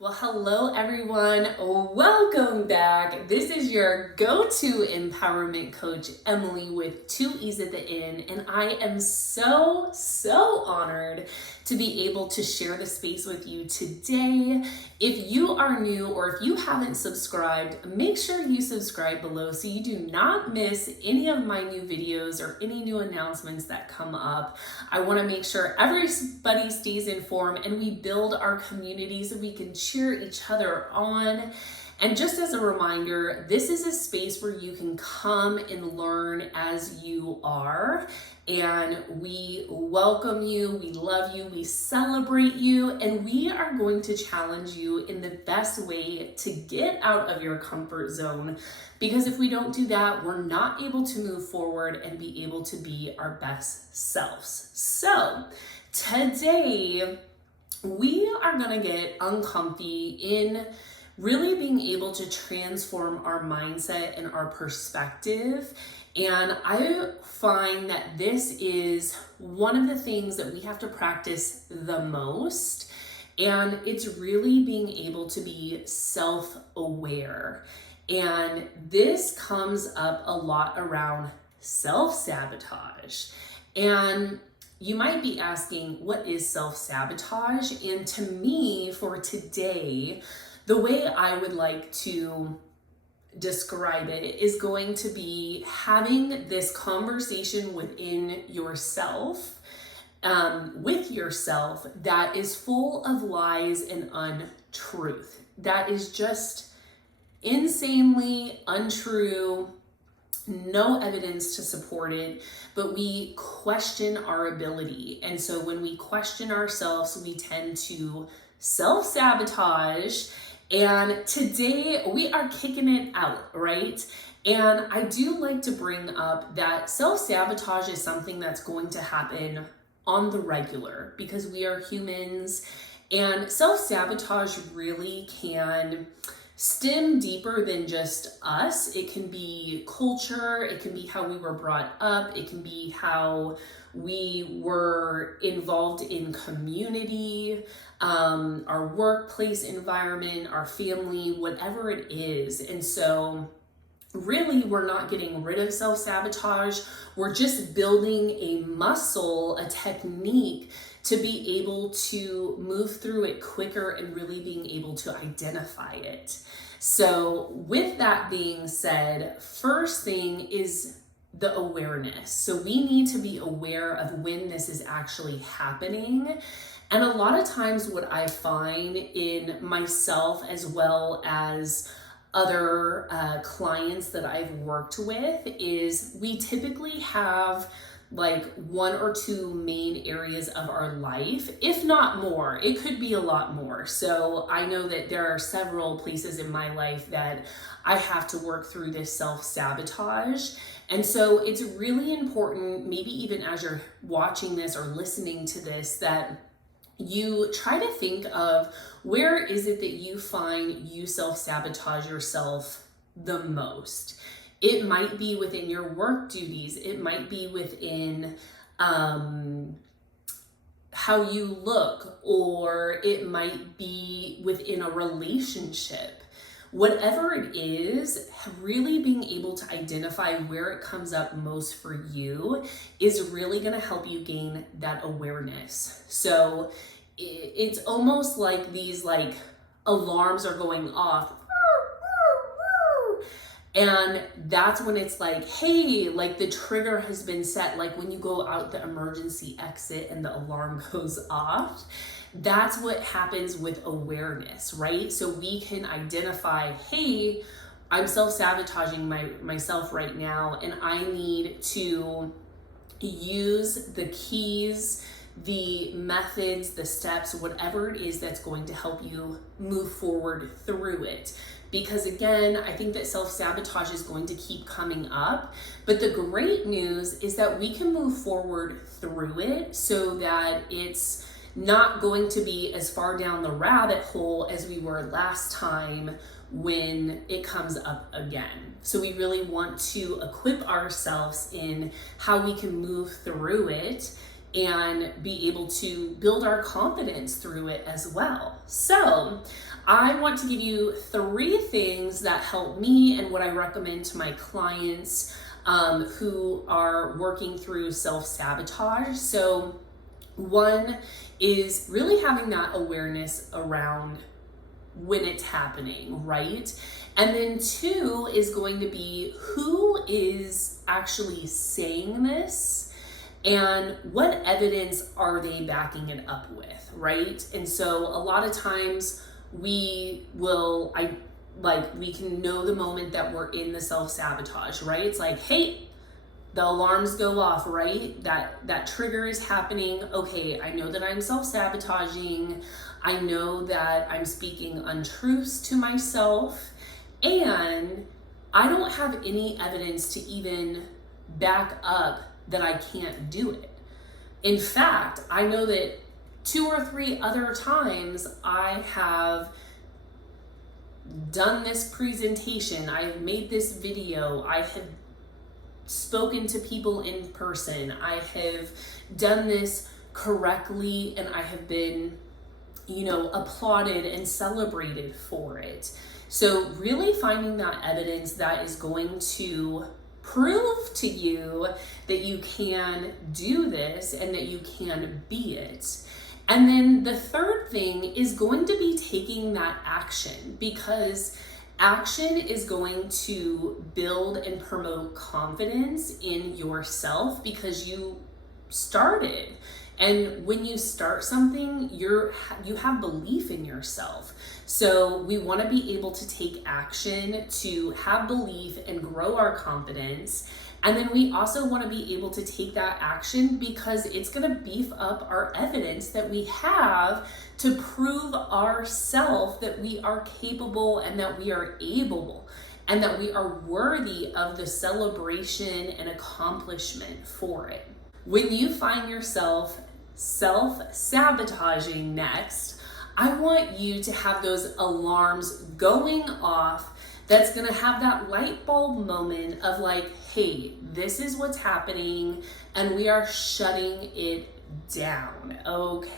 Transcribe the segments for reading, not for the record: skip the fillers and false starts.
Well, hello everyone. Welcome back. This is your go-to empowerment coach, Emilee, with 2 E's at the end, and I am so honored to be able to share the space with you today. If you are new or if you haven't subscribed, make sure you subscribe below so you do not miss any of my new videos or any new announcements that come up. I want to make sure everybody stays informed and we build our community so we can cheer each other on. And just as a reminder, this is a space where you can come and learn as you are. And we welcome you, we love you, we celebrate you, and we are going to challenge you in the best way to get out of your comfort zone. Because if we don't do that, we're not able to move forward and be able to be our best selves. So today, we are gonna get uncomfy in really being able to transform our mindset and our perspective. And I find that this is one of the things that we have to practice the most. And it's really being able to be self-aware. And this comes up a lot around self-sabotage. And you might be asking, what is self-sabotage? And to me, for today, the way I would like to describe it is going to be having this conversation within yourself, with yourself, that is full of lies and untruth. That is just insanely untrue, no evidence to support it, but we question our ability. And so when we question ourselves, we tend to self-sabotage. And today we are kicking it out, right? And I do like to bring up that self-sabotage is something that's going to happen on the regular because we are humans, and self-sabotage really can stem deeper than just us. It can be culture, it can be how we were brought up, it can be how we were involved in community, our workplace environment, our family, whatever it is. And so really, we're not getting rid of self-sabotage. We're just building a muscle, a technique to be able to move through it quicker and really being able to identify it. So with that being said, first thing is the awareness. So we need to be aware of when this is actually happening. And a lot of times what I find in myself as well as other clients that I've worked with is we typically have like 1 or 2 main areas of our life, if not more. It could be a lot more. So I know that there are several places in my life that I have to work through this self-sabotage. And so it's really important, maybe even as you're watching this or listening to this, that you try to think of where is it that you find you self-sabotage yourself the most. It might be within your work duties. It might be within how you look, or it might be within a relationship. Whatever it is, really being able to identify where it comes up most for you is really going to help you gain that awareness. So it's almost like these alarms are going off. And that's when it's like, hey, the trigger has been set. Like when you go out the emergency exit and the alarm goes off, that's what happens with awareness, right? So we can identify, hey, I'm self-sabotaging myself right now, and I need to use the keys, the methods, the steps, whatever it is that's going to help you move forward through it. Because again, I think that self-sabotage is going to keep coming up, but the great news is that we can move forward through it so that it's not going to be as far down the rabbit hole as we were last time when it comes up again. So we really want to equip ourselves in how we can move through it and be able to build our confidence through it as well. So I want to give you 3 things that help me and what I recommend to my clients who are working through self-sabotage. So 1 is really having that awareness around when it's happening, right? And then 2 is going to be who is actually saying this and what evidence are they backing it up with, right? And so a lot of times we can know the moment that we're in the self-sabotage, right? It's like, hey, the alarms go off, right? That trigger is happening. Okay, I know that I'm self-sabotaging. I know that I'm speaking untruths to myself, and I don't have any evidence to even back up that I can't do it. In fact, I know that 2 or 3 other times I have done this presentation, I have made this video, I have spoken to people in person, I have done this correctly, and I have been, applauded and celebrated for it. So really finding that evidence that is going to prove to you that you can do this and that you can be it. And then the 3rd thing is going to be taking that action, because action is going to build and promote confidence in yourself because you started. And when you start something, you have belief in yourself. So we want to be able to take action to have belief and grow our confidence. And then we also want to be able to take that action because it's going to beef up our evidence that we have to prove ourselves that we are capable and that we are able and that we are worthy of the celebration and accomplishment for it. When you find yourself self-sabotaging next, I want you to have those alarms going off. That's gonna have that light bulb moment of like, hey, this is what's happening and we are shutting it down, okay?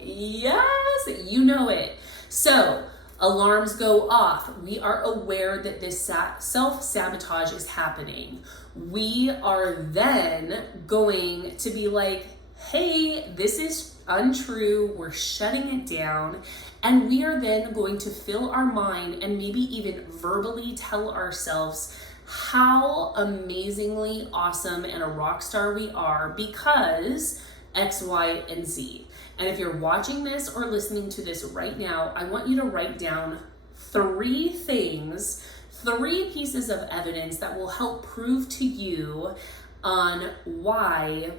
Yes, you know it. So alarms go off. We are aware that this self-sabotage is happening. We are then going to be like, hey, this is untrue. We're shutting it down. And we are then going to fill our mind and maybe even verbally tell ourselves how amazingly awesome and a rock star we are because X, Y, and Z. And if you're watching this or listening to this right now, I want you to write down 3 things, 3 pieces of evidence that will help prove to you on why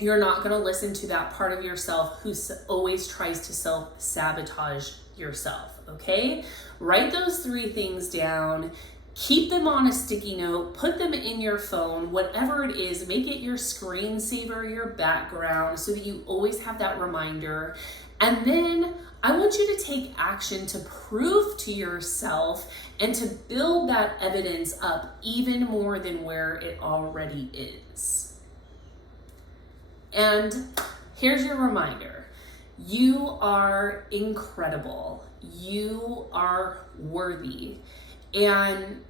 you're not going to listen to that part of yourself who always tries to self-sabotage yourself, okay? Write those 3 things down. Keep them on a sticky note, put them in your phone, whatever it is, make it your screensaver, your background, so that you always have that reminder. And then I want you to take action to prove to yourself and to build that evidence up even more than where it already is. And here's your reminder. You are incredible. You are worthy. And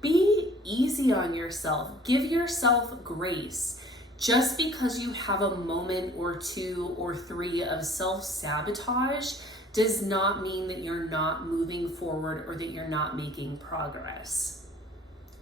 be easy on yourself. Give yourself grace. Just because you have a moment or 2 or 3 of self-sabotage does not mean that you're not moving forward or that you're not making progress.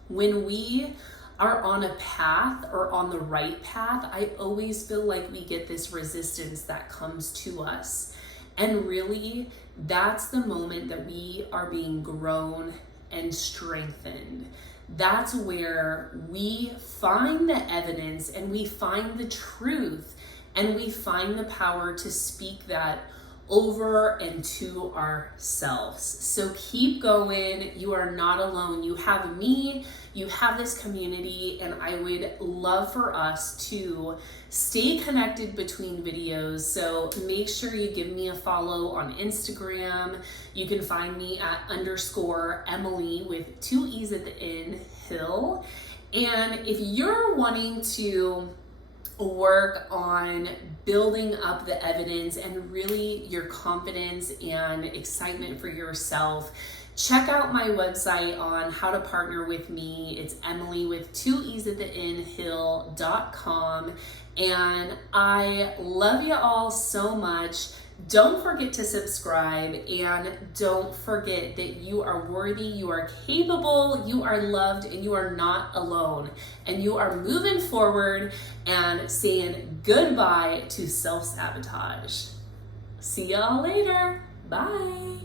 When we are on a path or on the right path, I always feel like we get this resistance that comes to us. And really, that's the moment that we are being grown and strengthened. That's where we find the evidence and we find the truth and we find the power to speak that over and to ourselves. So keep going. You are not alone. You have me, you have this community, and I would love for us to stay connected between videos. So make sure you give me a follow on Instagram. You can find me at _Emilee with 2 E's at the end, Hill. And if you're wanting to work on building up the evidence and really your confidence and excitement for yourself, check out my website on how to partner with me. It's Emilee with 2E's at the end hill.com. And I love you all so much. Don't forget to subscribe, and don't forget that you are worthy, you are capable, you are loved, and you are not alone. And you are moving forward and saying goodbye to self-sabotage. See y'all later. Bye.